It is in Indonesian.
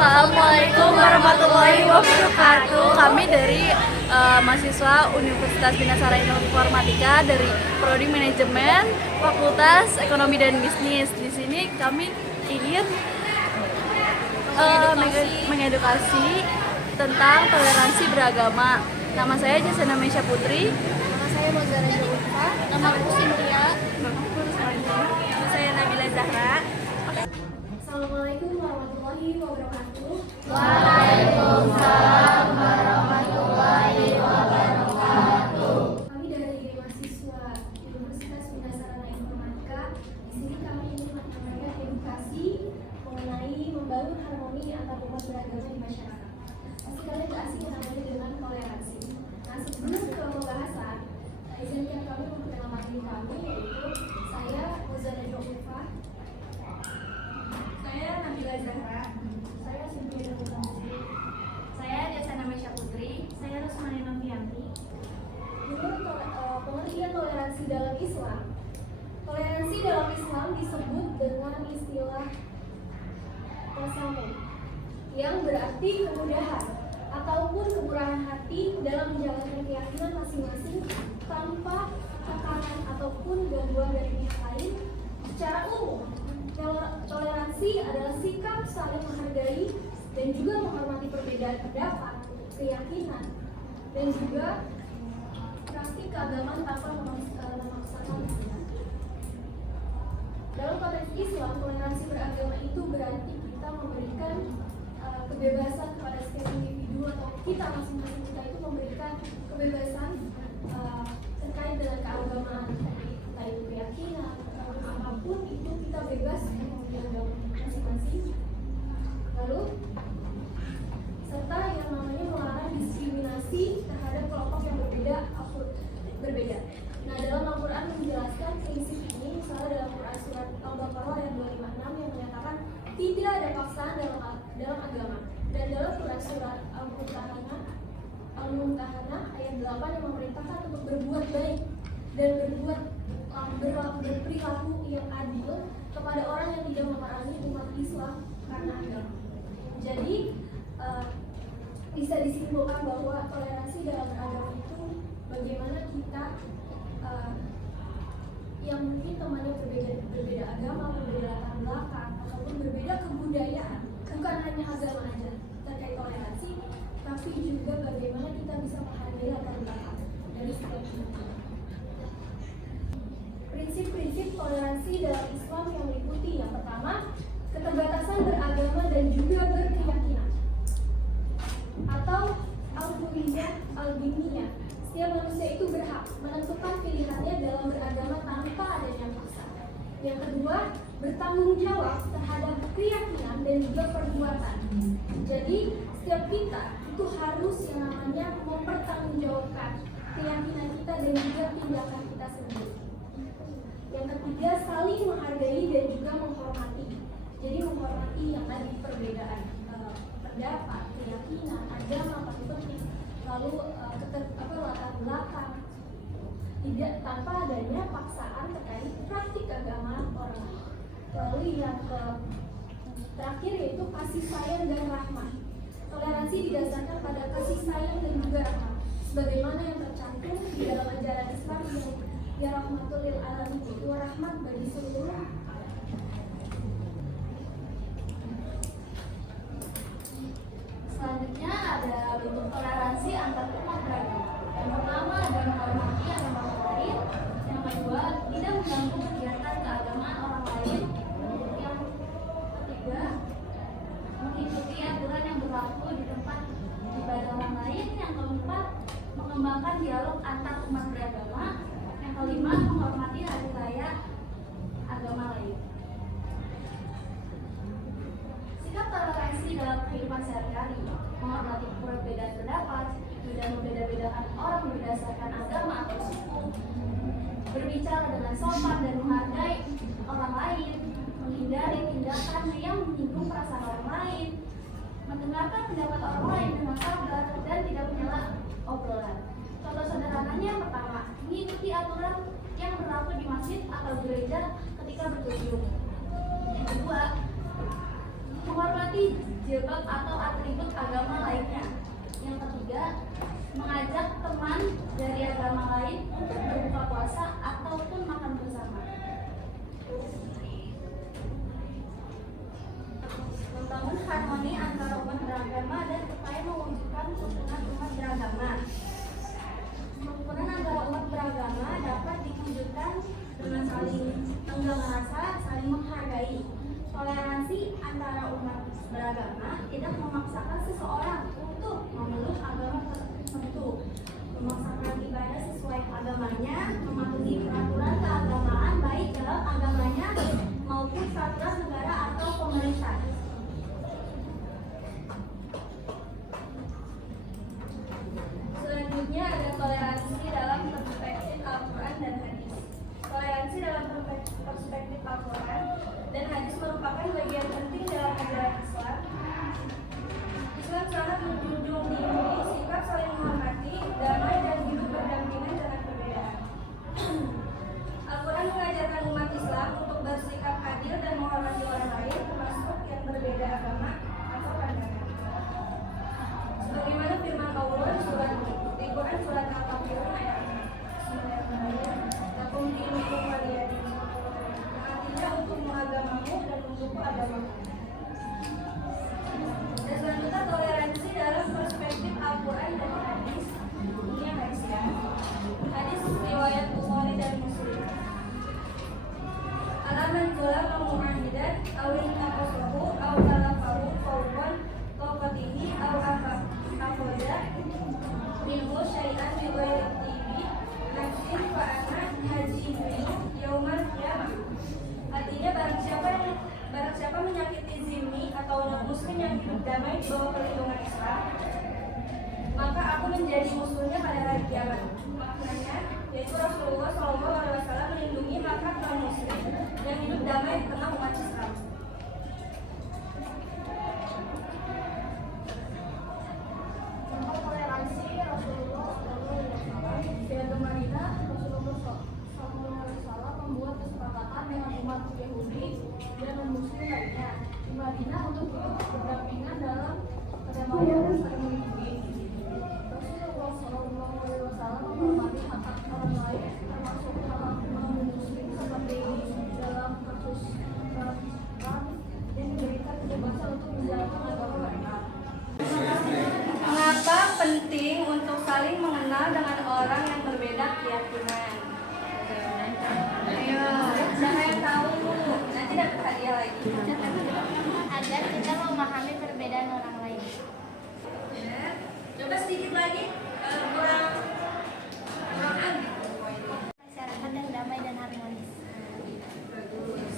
Assalamualaikum warahmatullahi wabarakatuh. Kami dari mahasiswa Universitas Binarsara Informatika dari Prodi Manajemen Fakultas Ekonomi dan Bisnis. Di sini kami ingin mengedukasi tentang toleransi beragama. Nama saya Jasana Mesya Putri. Nama saya Mozara Jaufa. Nama aku Cynthia. Nama saya Nabila Zahra. Assalamualaikum warahmatullahi wabarakatuh. Waalaikumsalam warahmatullahi wabarakatuh. Kami dari mahasiswa Universitas Binarsara Informatika. Di sini kami ingin menyampaikan edukasi mengenai membangun harmoni antar umat beragama di masyarakat. Pasti kalian tak asing namanya dengan toleransi. Nah, sebelum ke pembahasan, izinkan kami memperkenalkan diri kami, yaitu saya Mozara Jaufa. Saya Nabila Zahra. Saya Cynthia Putri. Saya Jasana Mesya Putri. Saya Rusmani Novianti. Menurut pengertian toleransi dalam Islam, toleransi dalam Islam disebut dengan istilah tasamuh, yang berarti kemudahan ataupun kemurahan hati dalam menjalankan keyakinan masing-masing tanpa tekanan ataupun gangguan dari pihak lain. Secara umum, toleransi adalah sikap saling menghargai dan juga menghormati perbedaan pendapat, keyakinan, dan juga praktik keagamaan tanpa memaksakan. Dalam konteks Islam, toleransi beragama itu berarti kita memberikan kebebasan kepada setiap individu atau kita masing-masing kita itu memberikan kebebasan terkait dengan keagamaan, entah itu keyakinan atau apapun itu kita bebas memilih agama masing-masing. Lalu serta yang namanya melarang diskriminasi terhadap kelompok yang berbeda. Nah, dalam Al-Quran menjelaskan prinsip ini, misalnya dalam Quran surat Al-Baqarah ayat 256 yang menyatakan tidak ada paksaan dalam agama, dan dalam Quran surat Al-Mumtahanah ayat 8 yang memerintahkan untuk berbuat baik dan berperilaku yang adil kepada orang yang tidak memerangi umat Islam karena agama. Jadi bisa disimpulkan bahwa toleransi dalam beragama itu bagaimana kita yang mungkin temannya berbeda agama, berbeda latar belakang, ataupun berbeda kebudayaan, bukan hanya agama aja terkait toleransi, tapi juga bagaimana kita bisa menghargai latar belakang dari setiap individu. Prinsip-prinsip toleransi dalam Islam yang meliputi yang pertama, keterbatasan beragama dan juga berkeyakinan, atau al-hurriyah al-diniyah. Setiap manusia itu berhak menentukan pilihannya dalam beragama tanpa adanya paksaan. Yang kedua, bertanggung jawab terhadap keyakinan dan juga perbuatan. Jadi setiap kita itu harus yang namanya mempertanggungjawabkan keyakinan kita dan juga tindakan kita sendiri. Yang ketiga, saling menghargai dan juga menghormati. Jadi menghormati yang tadi perbedaan pendapat, keyakinan, agama paling penting. Lalu latar belakang, tidak tanpa adanya paksaan terkait praktik agama orang lain. Lalu yang terakhir yaitu kasih sayang dan rahmat. Toleransi didasarkan pada kasih sayang dan juga rahmat, sebagaimana yang tercantum di dalam ajaran Islam yang ya rahmatul lil alamin, itu rahmat bagi seluruh alam. Selanjutnya ada bentuk toleransi antar umat beragama. Yang pertama adalah menghormati agama orang lain. Yang kedua, tidak mengganggu kegiatan keagamaan orang lain. Yang ketiga, mengikuti aturan yang berlaku di tempat ibadah orang lain. Yang keempat, mengembangkan dialog antar umat beragama. Yang kelima, menghormati hari raya agama lain. Sikap toleransi dalam kehidupan sehari-hari, menghormati perbedaan pendapat, tidak membeda-bedakan orang berdasarkan agama atau suku, berbicara dengan sopan dan menghargai orang lain, menghindari tindakan yang menyinggung perasaan orang lain, mendengarkan pendapat orang lain dengan sabar dan tidak menyela obrolan. Contoh sederhananya yang pertama, mengikuti aturan yang berlaku di masjid atau gereja ketika berkunjung. Yang kedua, menghormati jilbab atau atribut agama lainnya. Yang ketiga, mengajak teman dari agama lain untuk berbuka puasa ataupun makan bersama. Membangun harmoni antara umat beragama dan upaya mewujudkan kerukunan umat beragama. Kerukunan antara umat beragama dapat diwujudkan dengan saling tenggang rasa, saling menghargai. Toleransi antara umat beragama tidak memaksakan seseorang untuk memeluk agama tertentu, memaksakan ibadah sesuai agamanya, mematuhi peraturan keagamaan baik dalam agamanya maupun peraturan negara atau pemerintah. Selanjutnya ada toleransi dalam perspektif Al-Quran dan hadis. Toleransi dalam perspektif Al-Quran dan hadis merupakan bagian penting dalam ajaran Islam. Islam sangat menjunjung tinggi sikap saling menghormati, damai dan hidup berdampingan dengan perbedaan. Al-Quran mengajarkan umat Islam untuk bersikap adil dan menghormati orang lain, termasuk yang berbeda agama atau pandangan. Sebagaimana firman Allah di Quran surat Al-Kafirun ayat 6. Lakum dinukum waliyadin. Artinya untukmu agamamu dan untukku agamamu. Dan selanjutnya toleransi dalam perspektif Al-Quran dan hadis. Ini yang hadis ya. Hadis riwayat Bukhari dan Muslim. Alaman zalama mu'ahidan awin taqasuhu aw talafahu fawwan taqatihi aw akhadha minhu syai'an bi ghairi tibi nafsin fa'ana hajihu yaumal qiyamah. Artinya barang siapa menyakiti zimmi atau non-muslim yang hidup damai di bawah perlindungan Islam, maka aku menjadi musuhnya pada hari kiamat. Maknanya yaitu Rasulullah SAW melindungi hak-hak non-muslim yang hidup damai di tengah umat Islam. Contoh toleransi Rasulullah SAW di Madinah, Rasulullah SAW membuat kesepakatan dengan umat Yahudi dan non-muslim lainnya di Madinah untuk hidup berdampingan dalam kedamaian dan saling melindungi. Rasulullah SAW menghormati hak orang lain, termasuk hak non-muslim seperti dalam kasus perang yang diberikan kebebasan untuk menjalankan agama mereka. Mengapa penting untuk saling mengenal dengan orang yang berbeda keyakinan? Ayo, siapa yang tahu? Nanti dapat hadiah lagi. Agar kita memahami perbedaan orang lain. Ya, coba sedikit lagi. Kurang Masyarakat yang damai dan harmonis. bagus.